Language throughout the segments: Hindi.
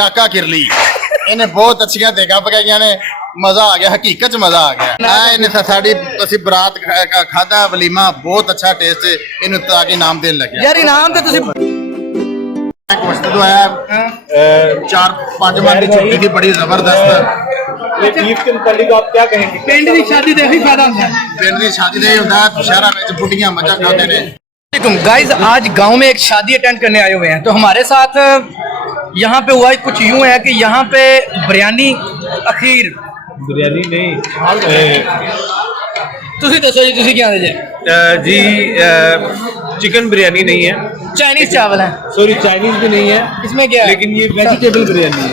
जाका किरली इन्हें बहुत अच्छी देगा पकाइया ने मजा आ गया हकीकत मजा आ गया इन्हें साड़ी असी बरात खादा वलीमा बहुत अच्छा टेस्ट इन ताकि इनाम देने लगे यार इनाम तो तुसी गोश्त तो आया 4-5 मन की छुट्टी थी बड़ी जबरदस्त ईद के मुतालिक आप क्या कहेंगे? पिंड की शादी दे ही फायदा होता है। पिंड की शादी दे होता है शहर में बुढ़ियां मजा खाते ने। गाइस आज गांव में एक शादी अटेंड करने आए हुए हैं तो हमारे साथ यहाँ पे हुआ कुछ यूं है कि यहाँ पे बिरयानी अखीर बिरयानी नहीं तुसी दसो जी तुसी क्या दे जी चिकन बिरयानी नहीं है, चाइनीज चावल है, सॉरी चाइनीज भी नहीं है इसमें क्या है? लेकिन ये वेजिटेबल बिरयानी है,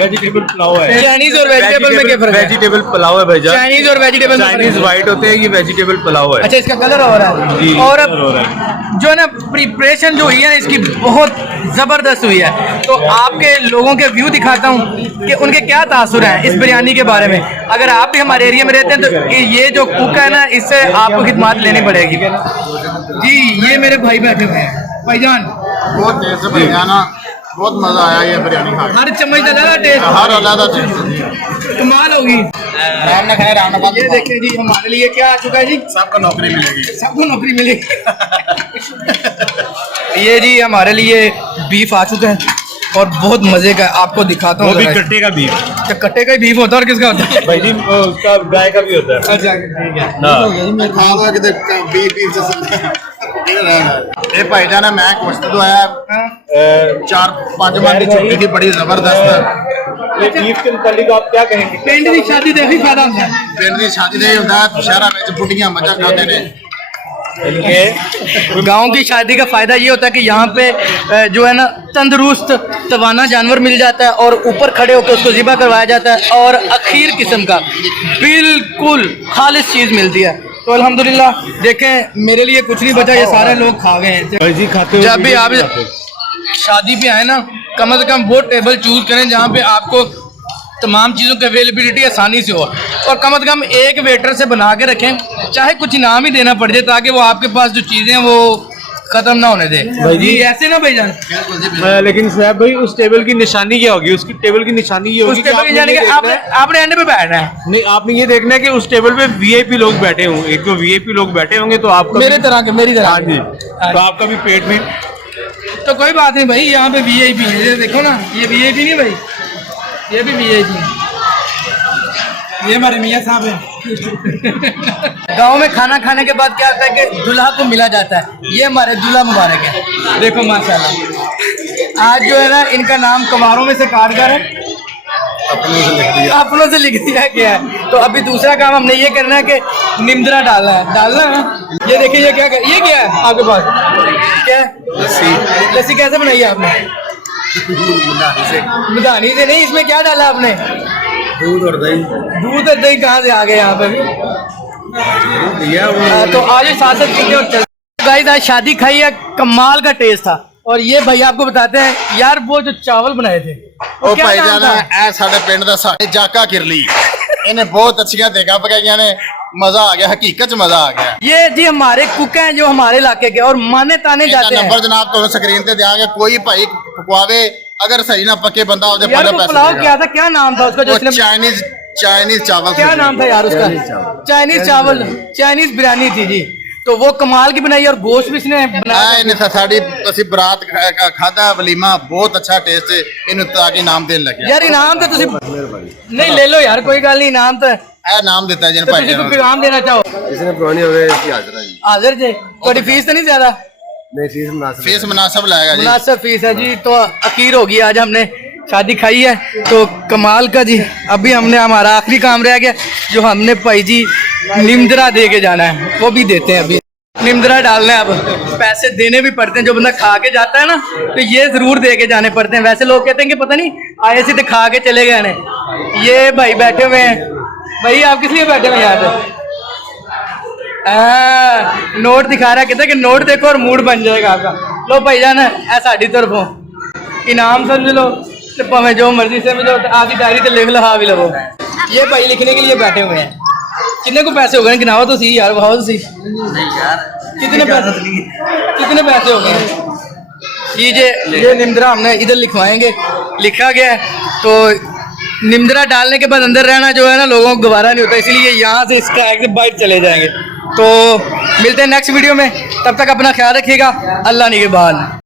वेजिटेबल पुलाव है। चाइनीज और वेजिटेबल में क्या फर्क है? वेजिटेबल पुलाव है भाईजान। चाइनीज और वेजिटेबल चाइनीज व्हाइट होते हैं, ये वेजिटेबल पुलाव है। अच्छा इसका कलर हो रहा है जी, और कलर हो रहा है। जो है ना प्रिपरेशन जो हुई है ना इसकी बहुत जबरदस्त हुई है। तो आपके लोगों के व्यू दिखाता हूँ कि उनके क्या तासुर हैं इस बिरयानी के बारे में। अगर आप भी हमारे एरिया में रहते हैं तो ये जो कुक है ना इससे आपको खिदमत लेनी पड़ेगी। जी ये मेरे भाई बैठे हुए हैं भाईजान, बहुत टेस्ट बढ़िया ना, बहुत मजा आया ये बिरयानी खा के। हर चम्मच का टेस्ट हर अलग टेस्ट कमाल होगी। राम ना खाए राम ना ये देखिए जी हमारे लिए क्या आ चुका है जी, सबको नौकरी मिलेगी, सबको नौकरी मिलेगी। ये जी हमारे लिए बीफ आ चुका है और बहुत मजे का आपको दिखाता हूँ। वो भी कट्टे का बीफ, अच्छा कट्टे का ही बीफ होता है और किसका होता है? भाई जी उसका गाय का भी होता है। अच्छा ठीक है मैं खा दो कि बीफ ये भाईजान है मैं गोश्त तो आया 4-5 मन की छुट्टी थी बड़ी जबरदस्त। ईद के मुतालिक आप क्या कहेंगे? पिंड की शादी दे ही फायदा होता है। पिंड की शादी दे होता है शहर में बुढ़ियां मजा खाते ने। गांव की शादी का फायदा ये होता है कि यहाँ पे जो है ना तंदुरुस्त तवाना जानवर मिल जाता है और ऊपर खड़े होकर उसको ज़िबा करवाया जाता है और अखीर किस्म का बिल्कुल खालिस चीज़ मिलती है। तो अल्हम्दुलिल्लाह देखें मेरे लिए कुछ नहीं बचा, ये सारे लोग खा गए हैं। भाई जी खाते हो? जब भी आप शादी पे आए ना कम से कम वो टेबल चूज करें जहाँ पे आपको तमाम चीज़ों की अवेलेबिलिटी आसानी से हो और कम से कम एक वेटर से बना के रखें, चाहे कुछ इनाम ही देना पड़ जाए ताकि वो आपके पास जो चीज़ें हैं वो ख़त्म ना होने दे। भाई जी ऐसे ना भाईजान। लेकिन साहब भाई उस टेबल की निशानी क्या होगी? उसकी टेबल की निशानी ये होगी उस टेबल की जाने के आपने एंड पे बैठना है। नहीं, आपने ये देखना है कि उस टेबल पे वीआईपी लोग बैठे हों। एक तो वीआईपी लोग बैठे होंगे तो आपका मेरी तरह हाँ जी, तो आपका भी पेट भी तो कोई बात नहीं भाई, यहाँ पे वीआईपी है, ये देखो ना ये वीआईपी नहीं भाई, ये भी वीआईपी है, ये हमारे मियाँ साहब हैं। गांव में खाना खाने के बाद क्या होता है कि दूल्हा को मिला जाता है, ये हमारे दूल्हा मुबारक है। देखो माशाल्लाह आज जो है ना इनका नाम कमारों में से काट कर अपनों से लिख दिया गया है। तो अभी दूसरा काम हमने ये करना है कि निमदरा डालना है। ये देखिए ये क्या है आपके पास? क्या है? लस्सी कैसे बनाई है आपने? मधानी से नहीं, इसमें क्या डाला आपने? दूध और दही। दूध और दही कहाँ से आ गए यहाँ पे भी? तो आज साथ गाइस आज शादी खाई है, कमाल का टेस्ट था। और ये भैया आपको बताते हैं यार वो जो चावल बनाए थे ओ भाईजान ऐ साडे पिंड दा साडे जाका किरली इन्हें बहुत अच्छी देगा पकाइया ने मजा आ गया हकीकत मजा आ गया। ये जी हमारे कुक हैं जो हमारे इलाके के और माने ताने जाते हैं। नंबर जनाब तो स्क्रीन पे देंगे, कोई भाई पकवावे अगर सही ना पके बंदा उसदे यार वो पुलाव क्या था, क्या नाम था उसका? जो चाइनीज चावल क्या नाम था यार उसका? चाइनीज चावल, चाइनीज बिरयानी थी जी। तो वो कमाल की बनाई और गोश्त भी इसने बनाया। साड़ी असी बरात खादा वलीमा बहुत अच्छा टेस्ट इन ताकि इनाम देने लगे। यार इनाम तो तुसी नहीं ले लो यार, कोई गल नहीं, इनाम तो नाम देता है जिन तो तुसी कोई इनाम देना चाहो इसने पुरानी हो गई हाजिर है जी। हाजिर जी थोड़ी फीस तो नहीं ज्यादा? नहीं फीस मुनासिब लाएगा जी, मुनासिब फीस है जी। तो अखीर होगी आज हमने शादी खाई है तो कमाल का जी। अभी हमने हमारा आखिरी काम रह गया जो हमने भाई जी निमदरा दे के जाना है, वो भी देते हैं। अभी निमदरा डालना है, अब पैसे देने भी पड़ते हैं। जो बंदा खा के जाता है ना तो ये जरूर दे के जाने पड़ते हैं। वैसे लोग कहते हैं कि पता नहीं आए सीधे खा के चले गए ने। ये भाई बैठे हुए हैं, भाई आप किस लिए बैठे हुए यहाँ पे? नोट दिखा रहा है, कहते हैं कि नोट देखो और मूड बन जाएगा आपका। लो भाई जान है साड़ी तरफों इनाम समझ लो, तो भावें जो मर्जी से मिलो, आपकी डायरी तो लिख लो, हाँ भी लो। ये भाई लिखने के लिए बैठे हुए हैं। कितने को पैसे हो गए गिनाओ तो सही यार, बताओ तो सही। कितने पैसे हो गए? ये निमदरा हमने इधर लिखवाएंगे, लिखा गया है। तो निमदरा डालने के बाद अंदर रहना जो है ना लोगों को गवारा नहीं होता, इसलिए यहाँ से इसका एग्जिट बाइट चले जाएंगे। तो मिलते हैं नेक्स्ट वीडियो में, तब तक अपना ख्याल रखिएगा। अल्लाह निगहबान।